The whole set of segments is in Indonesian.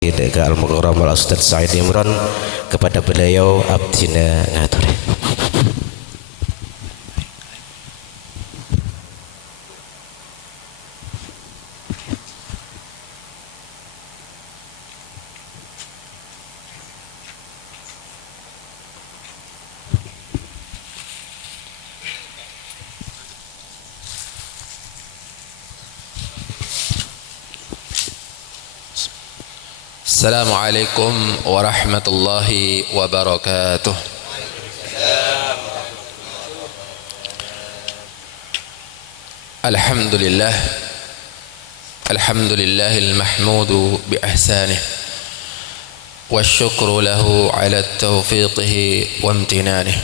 Ke Al-Mukarram Al-Ustaz Said Imran, kepada beliau abdina ngaturi. Assalamualaikum warahmatullahi wabarakatuh. Alhamdulillah, alhamdulillahil mahmudu bi ihsanih, wasyukru lahu ala taufiqihi wa imtinanih,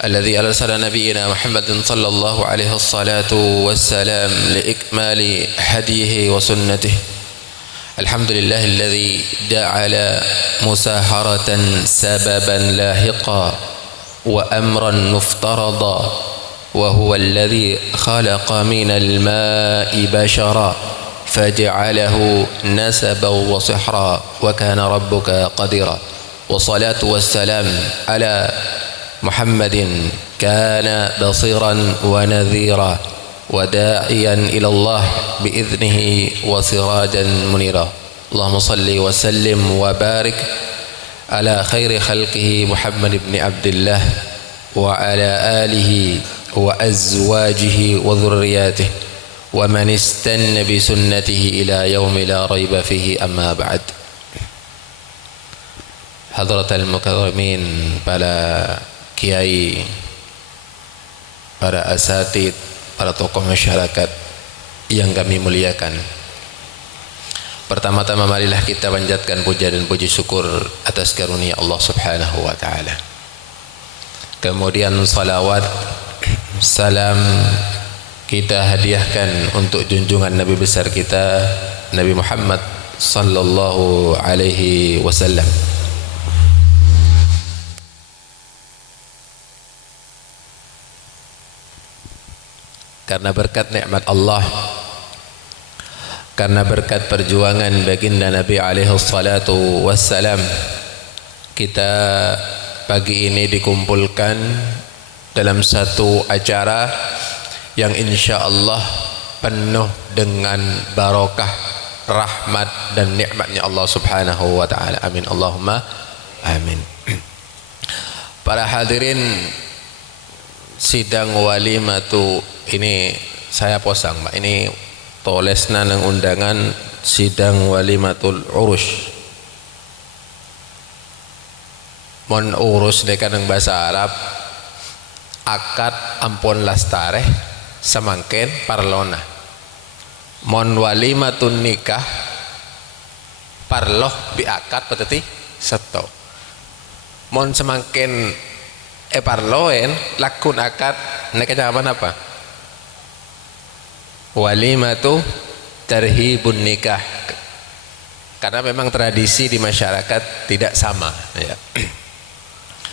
alladhi arsala nabiyyina Muhammadin sallallahu alaihi wassalatu wassalam li ikmali hadihi wa sunnatihi. الحمد لله الذي جعل مساهرة سببا لاحقا وأمرا مفترضا، وهو الذي خلق من الماء بشرا فجعله نسبا وصحرا، وكان ربك قديرا. والصلاة والسلام على محمد كان بصيرا ونذيرا وداعيا إلى الله بإذنه وسراجا منيرا. اللهم صل وسلم وبارك على خير خلقه محمد بن عبد الله وعلى آله وأزواجه وذرياته ومن استنى بسنته إلى يوم لا ريب فيه، أما بعد. حضرة المكرمين، para kiai, para asatid, para tokoh masyarakat yang kami muliakan. Pertama-tama marilah kita panjatkan puja dan puji syukur atas karunia Allah Subhanahu wa taala. Kemudian salawat salam kita hadiahkan untuk junjungan Nabi besar kita Nabi Muhammad sallallahu alaihi wasallam. Karena berkat nikmat Allah, karena berkat perjuangan baginda Nabi alaihi salatu wassalam, kita pagi ini dikumpulkan dalam satu acara yang insya Allah penuh dengan barokah, rahmat dan nikmatnya Allah Subhanahu wa taala. Amin Allahumma amin. Para hadirin sidang walimatu ini saya posang, Pak. Ini tolesna nang undangan sidang walimatul urus. Mon urus dekan nang bahasa Arab akad ampun lastare semangken parlona. Mon walimatun nikah parloh bi akad peteti seto. Mon semangken parloen lakun akad nek jawaban apa? Walimatu tarhibun nikah. Karena memang tradisi di masyarakat tidak sama ya.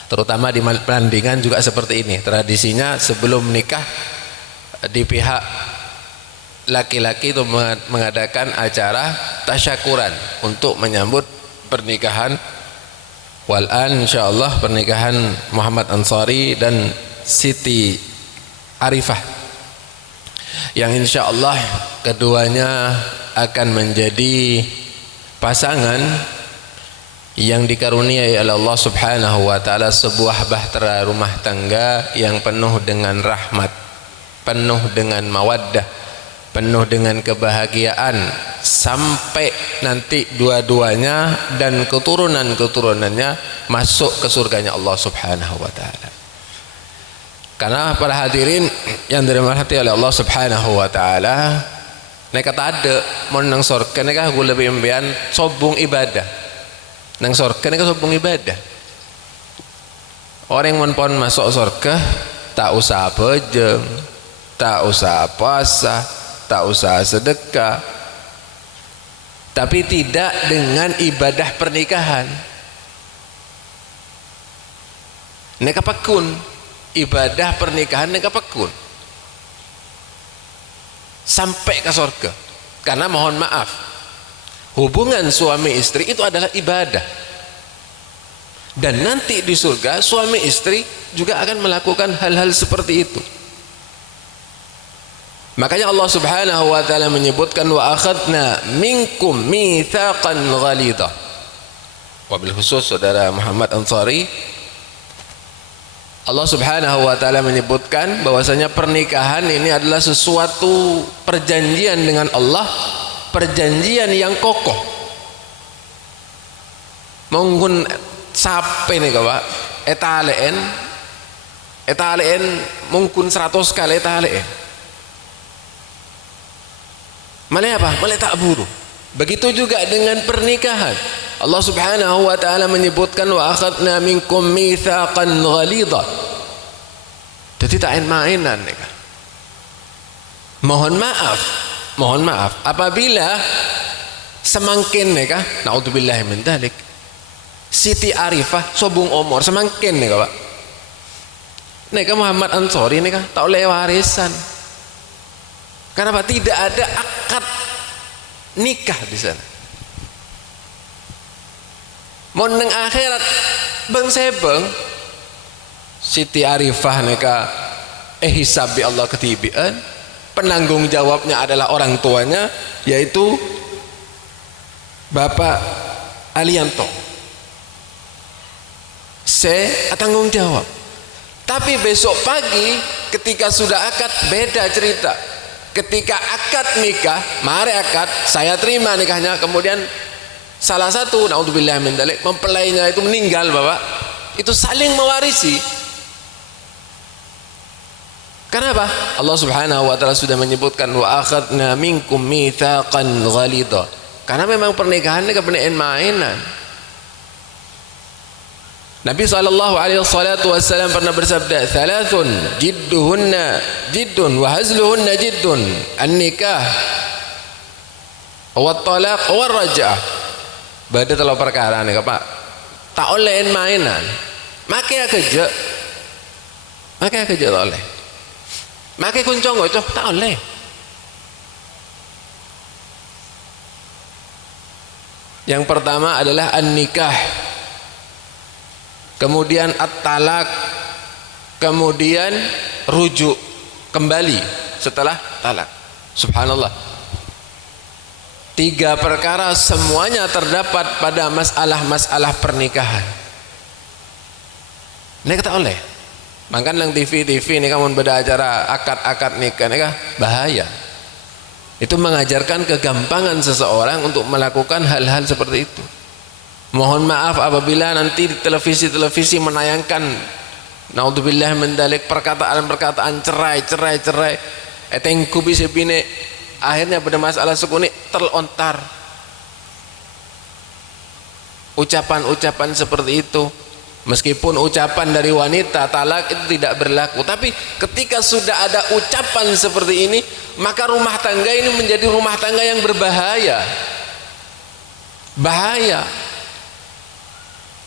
Terutama di pelandingan juga seperti ini. Tradisinya sebelum nikah di pihak laki-laki itu mengadakan acara tasyakuran untuk menyambut pernikahan. Wal'an insyaallah pernikahan Muhammad Ansari dan Siti Arifah, yang insya Allah keduanya akan menjadi pasangan yang dikaruniai oleh Allah Subhanahu wa taala sebuah bahtera rumah tangga yang penuh dengan rahmat, penuh dengan mawaddah, penuh dengan kebahagiaan sampai nanti dua-duanya dan keturunan-keturunannya masuk ke surganya Allah Subhanahu wa taala. Karena para hadirin yang dirahmati oleh Allah Subhanahu wa taala, nek kata ada mon nang surga nek aku lebih mbian sobung ibadah. Nang surga nek sobung ibadah. Orang mon pon masuk surga tak usah bejeng, tak usah puasa, tak usah sedekah. Tapi tidak dengan ibadah pernikahan. Nek apapun ibadah pernikahan nek apapun sampai ke surga. Karena mohon maaf, Hubungan suami istri itu adalah ibadah. Dan nanti di surga suami istri juga akan melakukan hal-hal seperti itu. Makanya Allah Subhanahu wa taala menyebutkan wa akhadna minkum mitsaqan ghalidha. Wabil khusus saudara Muhammad Ansari, Allah Subhanahu wa taala menyebutkan bahwasanya pernikahan ini adalah sesuatu perjanjian dengan Allah, perjanjian yang kokoh. Mungkin sampai nih Pak, etaleen mungkin 100 kali etaleen. Malah apa? Malah tak buru. Begitu juga dengan pernikahan. Allah Subhanahu wa taala menyebutkan wa akhadna minkum mitsaqan ghalidha. Jadi tak main-mainan nikah. Mohon maaf apabila semangkin nikah, naudzubillahi min dzalik. Siti Arifah sobung umur semangkin nikah, Pak. Nikah Muhammad Ansari nikah tak oleh warisan. Kenapa? Tidak ada akad nikah di sana. Mau neng akhirat bang sebeng Siti Arifah nikah hisab bi Allah ketibian, penanggung jawabnya adalah orang tuanya yaitu Bapak Alianto. Saya tanggung jawab. Tapi besok pagi ketika sudah akad beda cerita. Ketika akad nikah, mari akad, saya terima nikahnya, kemudian salah satu naudzubillah min dzalik mempelainya itu meninggal, Bapak, itu saling mewarisi. Kenapa? Allah Subhanahu wa taala sudah menyebutkan wa akhadna minkum mitsaqan ghalidha. Karena memang pernikahan ini kebenaran mainan. Nabi SAW pernah bersabda, thalathun jidduhunna jiddun wa hazluhunna jiddun, an-nikah wa talaq wa raj'ah. Bada telo perkara nih Pak, tak oleh mainan. Make kerja tak oleh. Make kuncong gocoh tak oleh. Yang pertama adalah an-nikah, kemudian at-talak, kemudian rujuk kembali setelah talak. Subhanallah, 3 perkara semuanya terdapat pada masalah-masalah pernikahan. Ini kata oleh makan lang TV ini kamu beda acara akad nikah bahaya. Itu mengajarkan kegampangan seseorang untuk melakukan hal-hal seperti itu. Mohon maaf apabila nanti di televisi menayangkan naudzubillah min dzalik perkataan cerai. Etengku bisa bine akhirnya pada masalah sukuni terlontar. Ucapan-ucapan seperti itu. Meskipun ucapan dari wanita talak itu tidak berlaku, tapi ketika sudah ada ucapan seperti ini, maka rumah tangga ini menjadi rumah tangga yang berbahaya. Bahaya.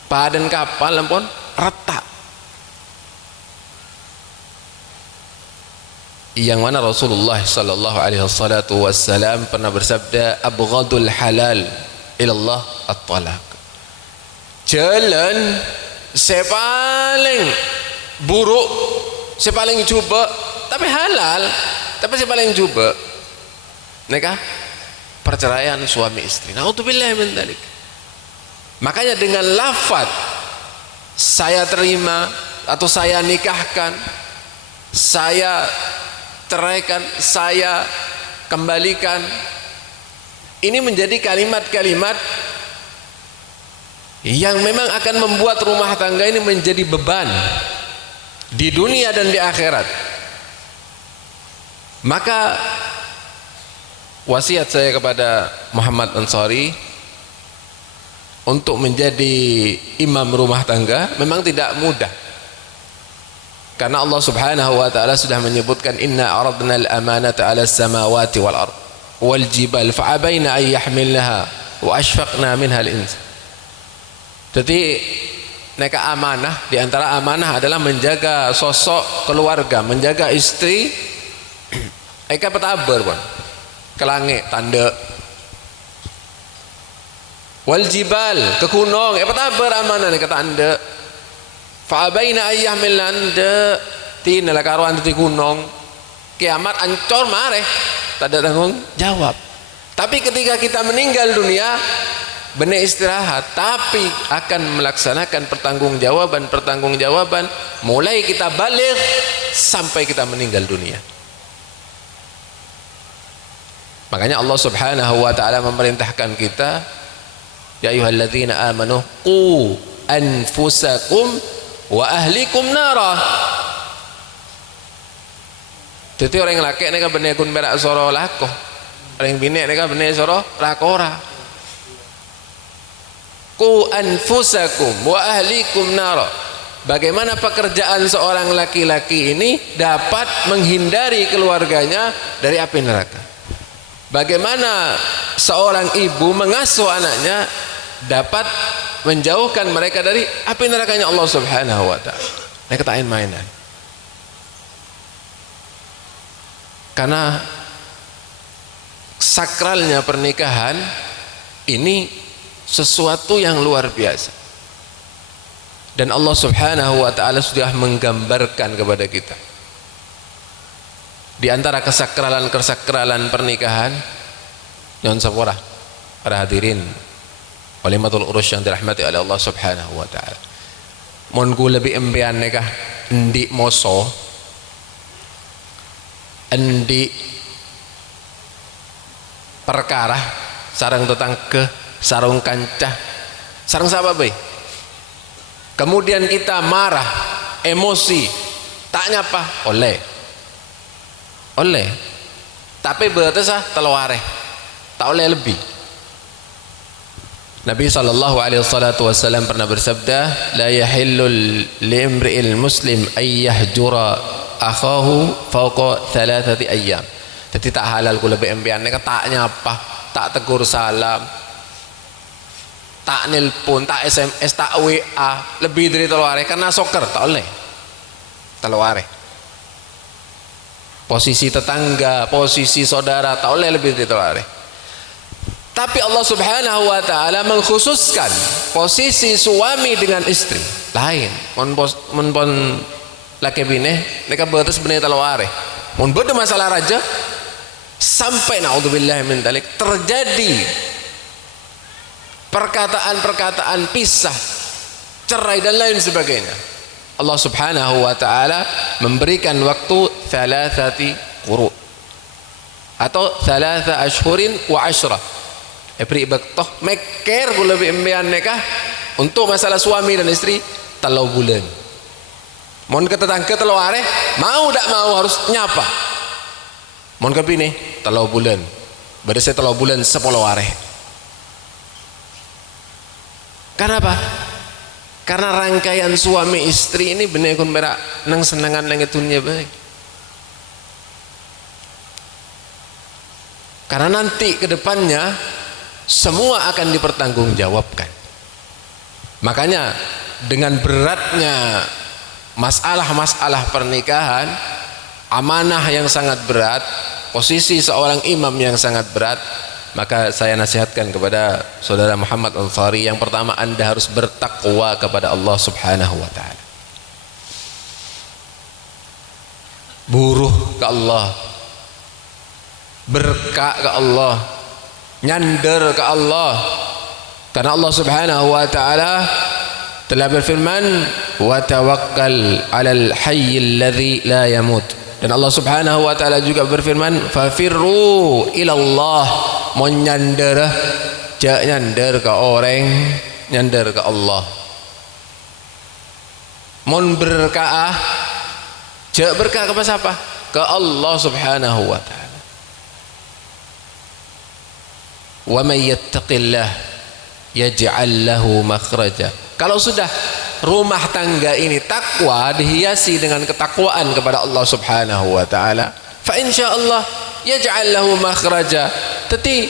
Padan kapal pun retak. Yang mana Rasulullah sallallahu alaihi wasallam pernah bersabda, abghadul halal ilallah at-talaq. Jalan saya paling buruk, saya paling coba tapi halal, tapi saya paling coba nikah perceraian suami istri. Naudzubillah min dzalik. Makanya dengan lafaz saya terima atau saya nikahkan, saya ceraikan, saya kembalikan, ini menjadi kalimat-kalimat yang memang akan membuat rumah tangga ini menjadi beban di dunia dan di akhirat. Maka wasiat saya kepada Muhammad Ansari untuk menjadi imam rumah tangga memang tidak mudah, karena Allah Subhanahu wa taala sudah menyebutkan inna aradna al-amanata 'ala as-samawati wal ard wal jibal fa'abaina ay yahmilnaha wa ashfaqna minha al-ins. Jadi neka amanah, di antara amanah adalah menjaga sosok keluarga, menjaga istri. Eka petabar pun kelange tanda wal jibal, ke gunung, petaber amanah ni kata anda. Fa abaina ayyahmilna anda tinala karuan di gunung. Kiamat ancor mareh, tak ada tanggung jawab. Tapi ketika kita meninggal dunia, benar istirahat, tapi akan melaksanakan pertanggungjawaban mulai kita balik sampai kita meninggal dunia. Makanya Allah Subhanahu wa taala memerintahkan kita, ya ayyuhalladzina amanu qu anfusakum wa ahlikum nara. Jadi orang laki ni kan benar kun berak soro lakoh, orang bini ni kan benar soro lakora. Qu anfusakum wa ahlikum nara. Bagaimana pekerjaan seorang laki-laki ini dapat menghindari keluarganya dari api neraka? Bagaimana seorang ibu mengasuh anaknya dapat menjauhkan mereka dari api nerakanya Allah Subhanahu wa taala? Ini katain mainan. Karena sakralnya pernikahan ini sesuatu yang luar biasa. Dan Allah Subhanahu wa taala sudah menggambarkan kepada kita. Di antara kesakralan pernikahan yang sapora para hadirin walimatul urus yang dirahmati oleh Allah Subhanahu wa taala. Mon ku lebih embean nikah endi moso endi perkara sarang tetangga sarung kancah sarang sahabat baik. Kemudian kita marah, emosi, tak nyapa oleh tapi berarti teluare tak oleh lebih. Nabi SAW pernah bersabda, la yahillu li'imri'il muslim ayyahjura akhahu fawqa 3 ayyam. Jadi tak halal ku lebih empian ni tak nyapa, tak tegur salam, tak nelpon, tak SMS, tak WA lebih dari teluare karena soccer tak oleh teluare. Posisi tetangga, posisi saudara tak oleh lebih dari teluare. Tapi Allah Subhanahu wa taala mengkhususkan posisi suami dengan istri lain. Mon laki bini mereka batas benih teluare. Mon beda masalah raja sampai naudzubillah min dzalik terjadi perkataan-perkataan pisah, cerai dan lain sebagainya. Allah Subhanahu wa taala memberikan waktu 3 quru atau 3 ashhurin wa 10. Beri baktoh meker gula embean nikah untuk masalah suami dan istri 3 bulan. Mon ke tetangga teluare mau tak mau harus nyapa. Mon ke bini 3 bulan. Berese 3 bulan 10 hari. Kenapa? Karena rangkaian suami istri ini benar kun berak nang senangan langit dunia baik. Karena nanti ke depannya semua akan dipertanggungjawabkan. Makanya dengan beratnya masalah-masalah pernikahan, amanah yang sangat berat, posisi seorang imam yang sangat berat, maka saya nasihatkan kepada saudara Muhammad Ansari, yang pertama Anda harus bertakwa kepada Allah Subhanahu wa taala. Buruh ke Allah, berkah ke Allah, nyander ke Allah. Karena Allah Subhanahu wa taala telah berfirman, wa tawakkal 'alal hayyil ladzi la yamut. Dan Allah Subhanahu wa taala juga berfirman, fafirru ilallah. Mau nyander, jak nyander ke orang, nyander ke Allah. Mau berkah, jak berkah kepada siapa? Ke Allah Subhanahu wa taala. Wa may yattaqillah yaj'al lahu makhraja. Kalau sudah rumah tangga ini takwa, dihiasi dengan ketakwaan kepada Allah Subhanahu wa taala, fa insyaallah yaj'al lahu makhraja. Teti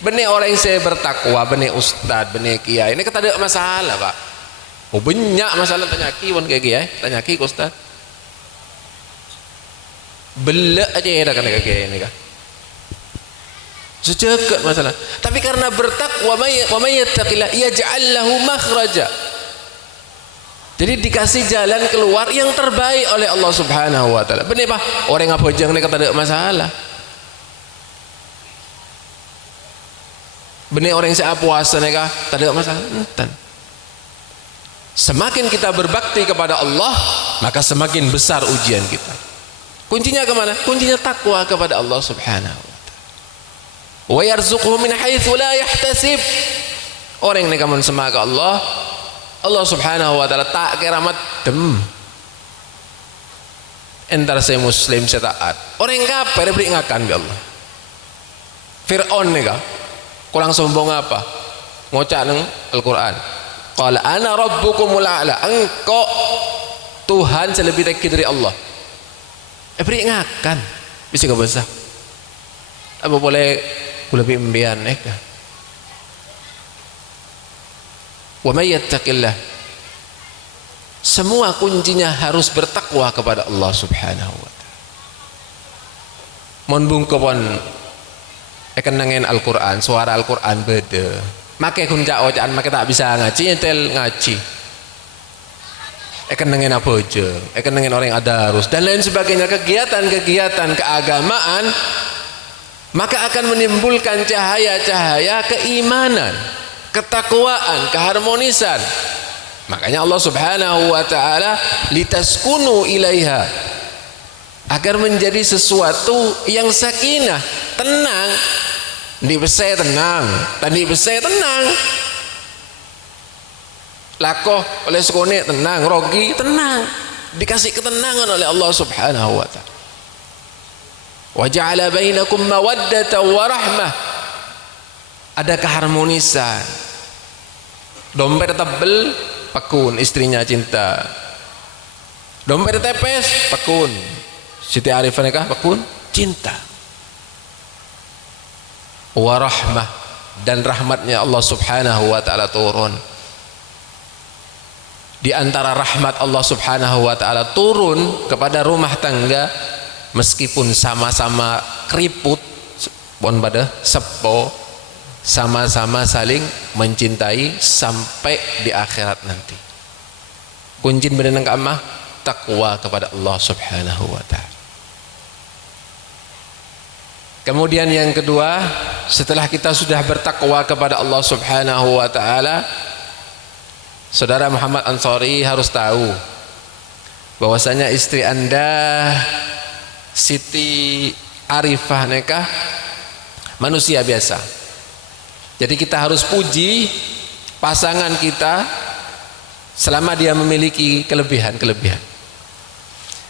benih orang yang saya bertakwa, benih ustad, benih kiai, ini kata ada masalah, Pak. Oh banyak masalah, tanya ki pun kayak kiai, tanya ki ustad. Belak aja ya kan kiai ini kan. Sejeket masalah. Tapi karena bertakwa, wa may yattaqillah yaj'al lahu makhraja. Jadi dikasih jalan keluar yang terbaik oleh Allah Subhanahu wa taala. Bener Pak, orang apa jang nek tak ada masalah. Bener orang yang puasa nek tak ada masalah. Enten. Semakin kita berbakti kepada Allah, maka semakin besar ujian kita. Kuncinya kemana? Kuncinya takwa kepada Allah Subhanahu wa taala. Wa yarzuquhu min haitsu la yahtasib. Orang yang kamu sembah ke Allah, Allah Subhanahu wa taala tak keramat dem. Entar saya muslim saya taat. Orang kafir beri ngakan ke Allah. Fir'aun nih kah? Kurang sombong apa? Ngocak nang Al-Qur'an. Qala ana rabbukumul a'la. Engkau Tuhan selebih tinggi dari Allah. Beri ngakan. Bisa gak besar? Apa boleh lebih membian kah? Wa may yattaqillah. Semua kuncinya harus bertakwa kepada Allah Subhanahu wa taala. Mon bungko pon kenangen Al-Qur'an, suara Al-Qur'an beda. Make kunca wacaan make tak bisa ngaji nyetel ngaji. Kenangen apa aja, kenangen orang adarus dan lain sebagainya, kegiatan-kegiatan keagamaan, maka akan menimbulkan cahaya-cahaya keimanan, ketakwaan, keharmonisan. Makanya Allah Subhanahu wa taala litaskunu ilaiha, agar menjadi sesuatu yang sakinah, tenang. Di besai tenang, tadi besai tenang. Lakoh oleh sekone tenang, rogi tenang. Dikasih ketenangan oleh Allah Subhanahu wa taala. Wa ja'ala bainakum mawaddatan wa rahmah. Ada keharmonisan. Dompet tebel, pekun, istrinya cinta. Dompet tepes, pekun. Siti Arifah nikah pekun, cinta. Wa rahmah, dan rahmatnya Allah Subhanahu wa taala turun. Di antara rahmat Allah Subhanahu wa taala turun kepada rumah tangga, meskipun sama-sama keriput pon pada sepo, sama-sama saling mencintai sampai di akhirat nanti. Kuncin berenang kamah takwa kepada Allah Subhanahu wa taala. Kemudian yang kedua, setelah kita sudah bertakwa kepada Allah Subhanahu wa taala, Saudara Muhammad Ansori harus tahu bahwasanya istri Anda Siti Arifah nikah manusia biasa. Jadi kita harus puji pasangan kita selama dia memiliki kelebihan-kelebihan.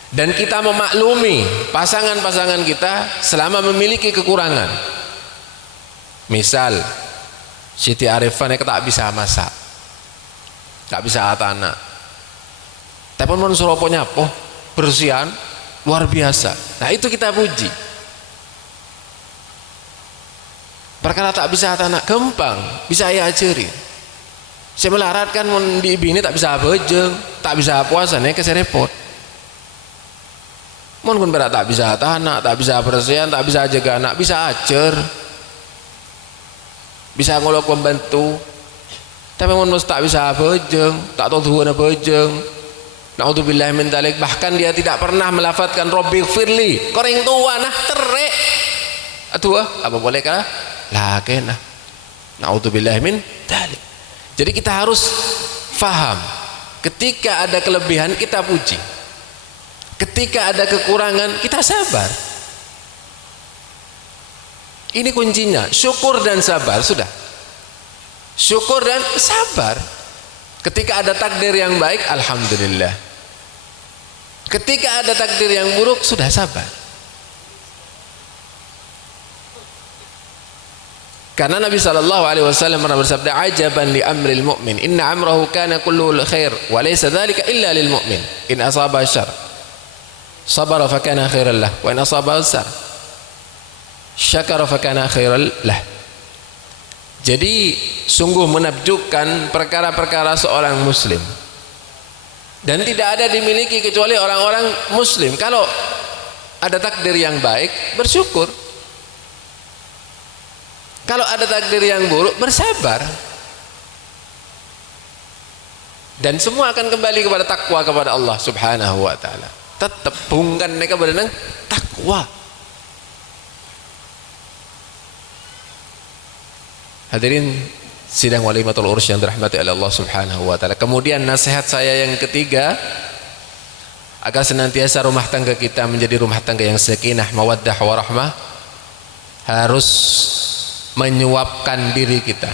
Dan kita memaklumi pasangan-pasangan kita selama memiliki kekurangan. Misal Siti Arifah ini tak bisa masak, tak bisa anak. Tapi pun suroponya apa? Bersihan luar biasa. Nah itu kita puji. Perkara tak bisa anak gampang, bisa ayah ajarin. Saya melaratkan di bini tak bisa bejeng, tak bisa puasa nih kesel repot. Mun kun berat tak bisa anak, tak bisa bersihan, tak bisa jaga anak, bisa ajar, bisa ngolok pembantu. Tapi mun tak bisa bejeng, tak tahu tuhan bejeng. Naudzubillah min dzalik, bahkan dia tidak pernah melafadzkan Robbi firli, koreng tua nah terek. Atuh apa boleh kah? Lah kena. Naudzubillah min dzalik. Jadi kita harus faham, ketika ada kelebihan kita puji. Ketika ada kekurangan kita sabar. Ini kuncinya, syukur dan sabar sudah. Syukur dan sabar. Ketika ada takdir yang baik, alhamdulillah. Ketika ada takdir yang buruk, sudah sabar. Karena Nabi SAW pernah bersabda, ajaban li amril mu'min, inna amrahu kana kulluhu khair, wa laysa dhalika illa lil mu'min, in asaba syar sabara fa kana khairan lah, wa in asaba syar syakara fa kana khairan lah. Jadi sungguh menakjubkan perkara-perkara seorang muslim, dan tidak ada dimiliki kecuali orang-orang muslim. Kalau ada takdir yang baik, bersyukur. Kalau ada takdir yang buruk, bersabar. Dan semua akan kembali kepada takwa kepada Allah Subhanahu wa taala. Tetap hubungkan mereka dengan takwa. Hadirin sidang walimatul urus yang dirahmati oleh Allah Subhanahu wa taala. Kemudian nasihat saya yang ketiga, agar senantiasa rumah tangga kita menjadi rumah tangga yang sakinah, mawaddah warahmah, harus menyuapkan diri kita,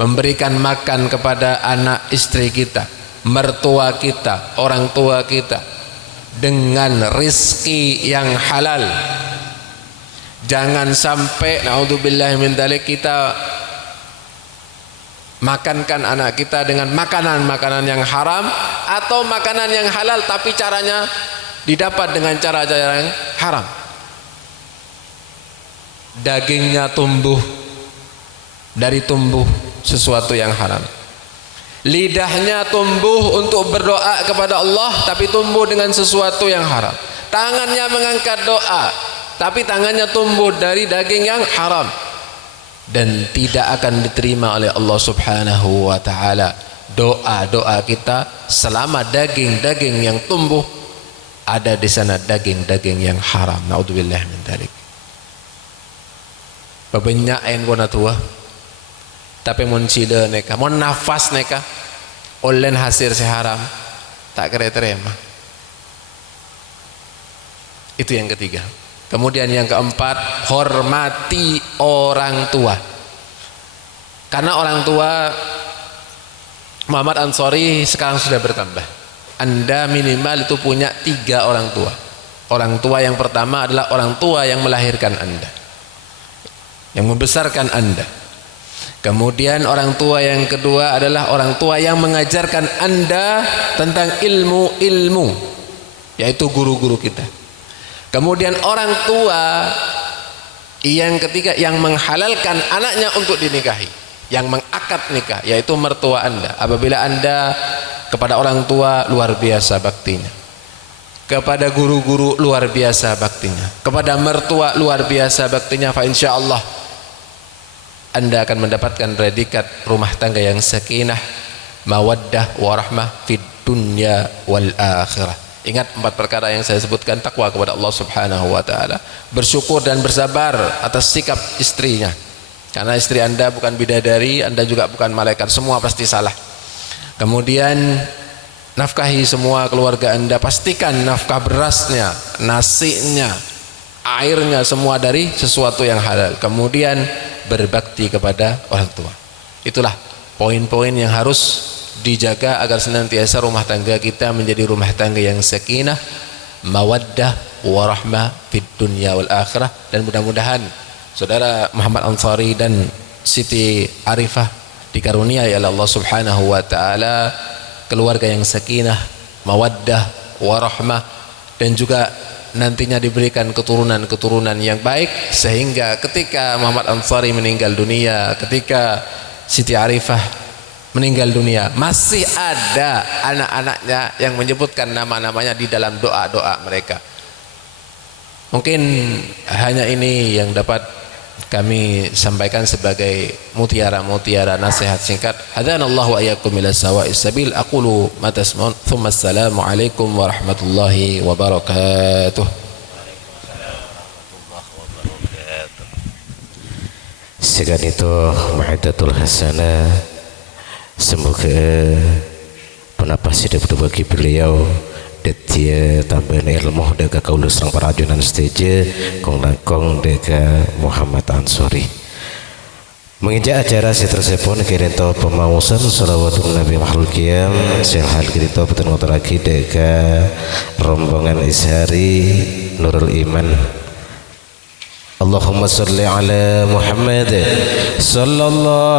memberikan makan kepada anak istri kita, mertua kita, orang tua kita dengan rizki yang halal. Jangan sampai naudzubillah min dzalik kita makankan anak kita dengan makanan-makanan yang haram atau makanan yang halal tapi caranya didapat dengan cara-cara yang haram. Dagingnya tumbuh dari tumbuh sesuatu yang haram. Lidahnya tumbuh untuk berdoa kepada Allah tapi tumbuh dengan sesuatu yang haram. Tangannya mengangkat doa tapi tangannya tumbuh dari daging yang haram. Dan tidak akan diterima oleh Allah Subhanahu wa taala doa-doa kita selama daging-daging yang tumbuh ada di sana daging-daging yang haram. Naudzubillah min dzalik. Pabanyain bona tua tapi mun cida neka mun nafas neka olen hasil seharam tak kira terima. Itu yang ketiga. Kemudian yang keempat, hormati orang tua. Karena orang tua Muhammad Ansori sekarang sudah bertambah. Anda minimal itu punya 3 orang tua. Orang tua yang pertama adalah orang tua yang melahirkan Anda, yang membesarkan Anda. Kemudian orang tua yang kedua adalah orang tua yang mengajarkan Anda tentang ilmu-ilmu, yaitu guru-guru kita. Kemudian orang tua yang ketiga yang menghalalkan anaknya untuk dinikahi, yang mengakad nikah, yaitu mertua Anda. Apabila Anda kepada orang tua luar biasa baktinya, kepada guru-guru luar biasa baktinya, kepada mertua luar biasa baktinya, fa insyaallah Anda akan mendapatkan predikat rumah tangga yang sakinah, mawaddah warahmah fid dunya wal akhirah. Ingat 4 perkara yang saya sebutkan: takwa kepada Allah Subhanahu wa taala, bersyukur dan bersabar atas sikap istrinya, karena istri Anda bukan bidadari, Anda juga bukan malaikat, semua pasti salah. Kemudian nafkahi semua keluarga Anda, pastikan nafkah berasnya, nasinya, airnya semua dari sesuatu yang halal. Kemudian berbakti kepada orang tua. Itulah poin-poin yang harus dijaga agar senantiasa rumah tangga kita menjadi rumah tangga yang sakinah, mawaddah warahmah fid dunya wal akhirah. Dan mudah-mudahan saudara Muhammad Ansori dan Siti Arifah dikaruniai oleh Allah Subhanahu wa taala keluarga yang sakinah, mawaddah warahmah, dan juga nantinya diberikan keturunan-keturunan yang baik, sehingga ketika Muhammad Ansori meninggal dunia, ketika Siti Arifah meninggal dunia, masih ada anak-anaknya yang menyebutkan nama-namanya di dalam doa-doa mereka. Mungkin hanya ini yang dapat kami sampaikan sebagai mutiara-mutiara nasihat singkat. Hadanallahu wa iyyakum ila sawa'is sabil. Aqulu ma tasma'un. Tsumma assalamu alaikum warahmatullahi wabarakatuh. Sekian itu Mu'iddatul Hasanah. Semoga penapas hidup bagi beliau dia tambah ilmu deka kaula serang parajunan stage kong langkong deka Muhammad Ansori. Menginjak acara setersepon kirinto pemausan salawatun Nabi Mahal Qiyam sehal kirinto petun motor lagi deka rombongan Ishari Nurul Iman. Allahumma salli ala Muhammad sallallahu